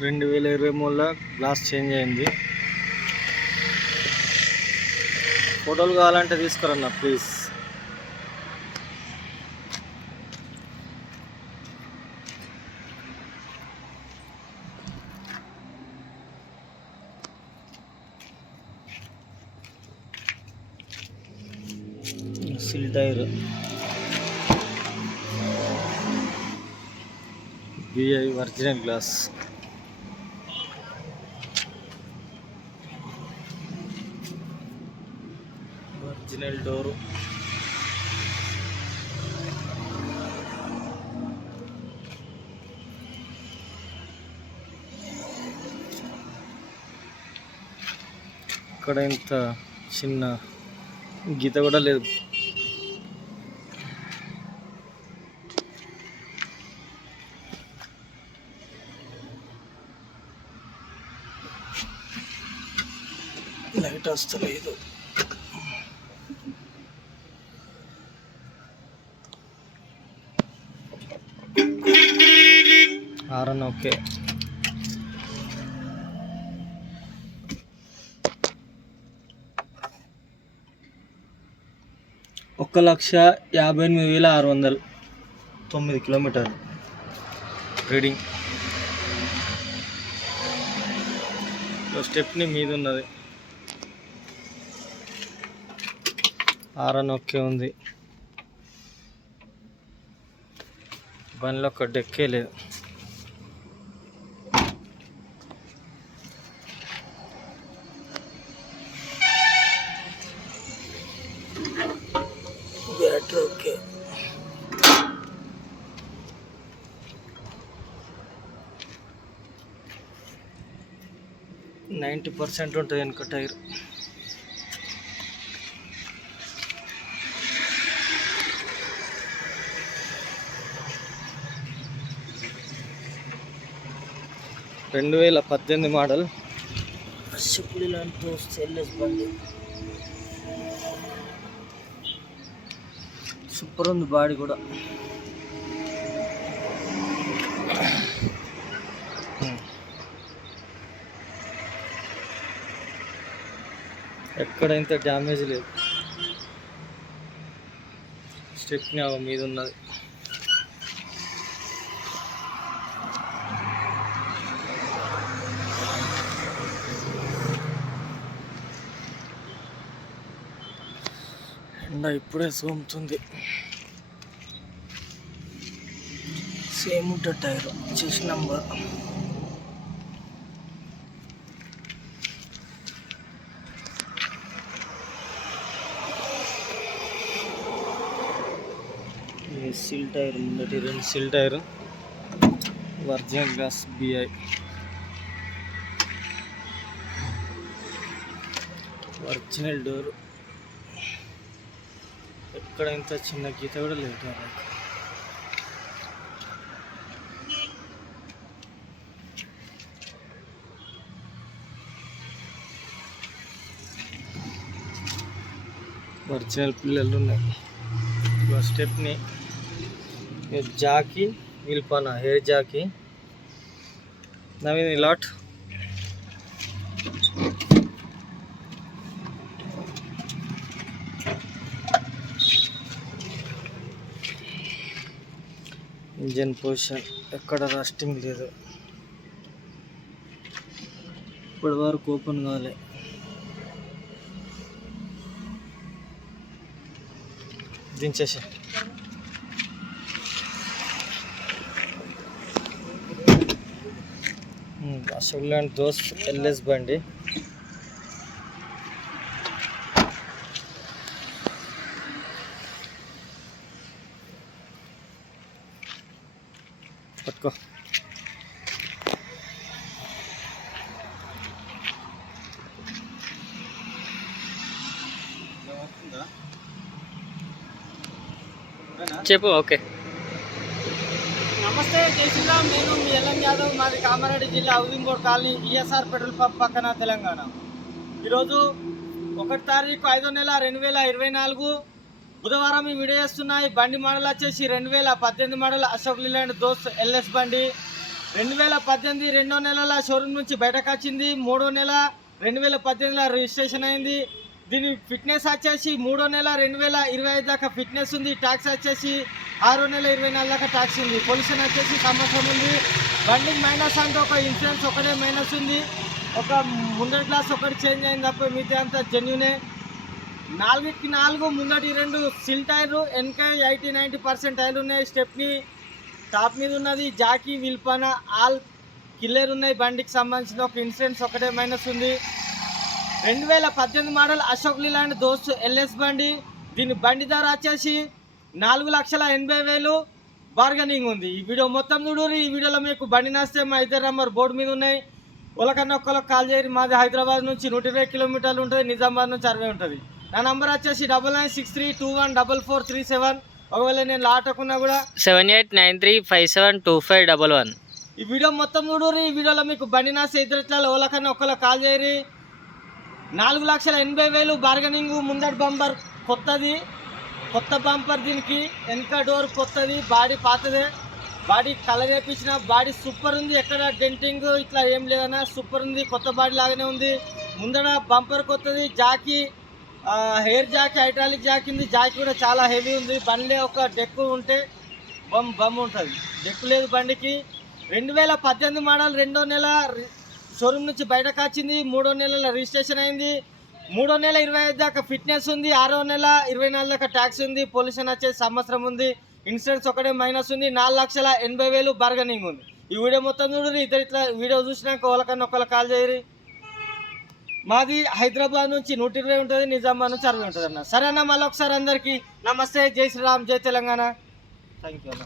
2023లో glass change అయింది. ఫోటోలు కావాలంటే తీసుకురన్నా ప్లీజ్. సిల్ టైర్ బిఐ ఒరిజినల్ గ్లాస్. Original door. ఇక్కడ ఇంత చిన్న గీత కూడా లేదు. లైట్ వస్తలేదు. Horn okay. ఒక 1,58,600 9 కిలోమీటర్లు రీడింగ్. స్టెప్ని మీద ఉన్నది. హారన్ ఓకే ఉంది. బండిలో ఒక డెక్కే లేదు. Battery okay. నైంటీ % ఉంటుంది వెనుక టైర్. రెండు 2018 మోడల్ అశోక్ లీలాండ్ దోస్త్ ఎల్ఎస్ బండి. సూపర్ ఉంది బాడీ కూడా. ఎక్కడ ఇంత డ్యామేజ్ లేదు. స్టెప్ని మీద ఉన్నది. ఎండ ఇప్పుడే సోముతుంది. సేమ్ ఉంటుంది టైర్. చేసి నంబర్ సిల్ టైర్. ముందటి 2 సిల్ టైర్. ఒరిజినల్ గ్లాస్ బిఐ. Original door. ఎక్కడ ఇంత చిన్న గీత కూడా లేదు. ఒరిజినల్ పిల్లలు ఉన్నాయి. స్టెప్ని జాకీ విల్పన హెయిర్ జాకీ. నవీన్ లాట్. ఇంజన్ పొజిషన్ ఎక్కడ రస్టింగ్ లేదు. ఇప్పటి వరకు ఓపెన్ కాలే. దించేసా. అశోక్ లీలాండ్ దోస్త్ ఎల్ఎస్ బండి. పట్టుకో. చెప్పు. ఓకే. నమస్తే, జై శ్రీరామ్. నేను మీ ఎల్ఎం యాదవ్. మాది కామారెడ్డి జిల్లా housing board colony, ESR petrol pump పక్కన, తెలంగాణ. ఈరోజు 1 తారీఖు 5వ నెల 2024 బుధవారం ఈ వీడియో చేస్తున్నాయి. బండి మోడల్ వచ్చేసి 2018 మోడల్ అశోక్ లీలాండ్ దోస్త్ ఎల్ఎస్ బండి. 2018 రెండో నెలల షోరూమ్ నుంచి బయటకు వచ్చింది. 3వ నెల 2018లో రిజిస్ట్రేషన్ అయింది. దీని ఫిట్నెస్ వచ్చేసి 3వ నెల 2025 దాకా ఫిట్నెస్ ఉంది. ట్యాక్స్ వచ్చేసి 6వ నెల 24 దాకా ట్యాక్స్ ఉంది. పొల్యూషన్ వచ్చేసి సంవత్సరం ఉంది. బండికి మైనస్ అంటే ఒక ఇన్సూరెన్స్ ఒకటే మైనస్ ఉంది. ఒక ముందటి గ్లాస్ ఒకటి చేంజ్ అయింది తప్ప మిగతా అంతా జెన్యునే. 4కి 4 ముందటి 2 సిల్ టైర్లు, వెనక 80-90% టైర్లు ఉన్నాయి. స్టెప్ని టాప్ మీద ఉన్నది. జాకీ విల్పన ఆల్ కిల్లర్ ఉన్నాయి. బండికి సంబంధించిన ఒక ఇన్సూరెన్స్ ఒకటే మైనస్ ఉంది. 2018 మోడల్ అశోక్ లీలాండ్ దోస్త్ ఎల్ఎస్ బండి. దీని బండి ధర వచ్చేసి 4,80,000 బార్గెనింగ్ ఉంది. ఈ వీడియో మొత్తం చూడరు. ఈ వీడియోలో మీకు బండి నస్తే మా ఇద్దరు నెంబర్ బోర్డు మీద ఉన్నాయి. ఒకరికన్నా ఒక్కరికి కాల్ చేయరు. మాది హైదరాబాద్ నుంచి 120 కిలోమీటర్లు ఉంటుంది. నిజామాబాద్ నుంచి 60 ఉంటుంది. నా నంబర్ వచ్చేసి 9963214437. ఒకవేళ నేను లాటకున్నా కూడా 7893572511. ఈ వీడియో మొత్తం చూడరు. ఈ వీడియోలో మీకు బండి నాస్తే ఇద్దరు ఒకరికన్నా ఒక్కరికి కాల్ చేయరు. 4,80,000 బార్గెనింగ్. ముందటి బంపర్ కొత్తది, కొత్త బంపర్. దీనికి వెనక డోర్ కొత్తది, బాడీ పాతదే. బాడీ కలర్ వేయించిన బాడీ సూపర్ ఉంది. ఎక్కడ డెంటింగ్ ఇట్లా ఏం లేదన్నా సూపర్ ఉంది. కొత్త బాడీ లాగానే ఉంది. ముందర బంపర్ కొత్తది. జాకీ హెయిర్ జాకీ, హైడ్రాలిక్ జాకీ ఉంది. జాకీ కూడా చాలా హెవీ ఉంది. బండిలో ఒక డెక్కు ఉంటే బమ్ ఉంటుంది. డెక్కు లేదు బండికి. 2018 మోడల్ రెండో నెల షోరూమ్ నుంచి బయటకు వచ్చింది. 3వ నెలలో రిజిస్ట్రేషన్ అయింది. 3వ నెల 25 దాకా ఫిట్నెస్ ఉంది. 6వ నెల 24 దాకా ట్యాక్స్ ఉంది. పొల్యూషన్ వచ్చేసి సంవత్సరం ఉంది. ఇన్సూరెన్స్ ఒకటే మైనస్ ఉంది. 4,80,000 బార్గెనింగ్ ఉంది. ఈ వీడియో మొత్తం చూడరు. ఇట్లా వీడియో చూసినాక ఒకరికన్నా ఒకరికి కాల్ చేయరు. మాది హైదరాబాద్ నుంచి 120 ఉంటుంది. నిజామాబాద్ నుంచి 60 ఉంటుంది అన్న. సరే అన్న, మళ్ళీ ఒకసారి అందరికీ నమస్తే. జై శ్రీరామ్, జై తెలంగాణ. థ్యాంక్ యూ అన్న.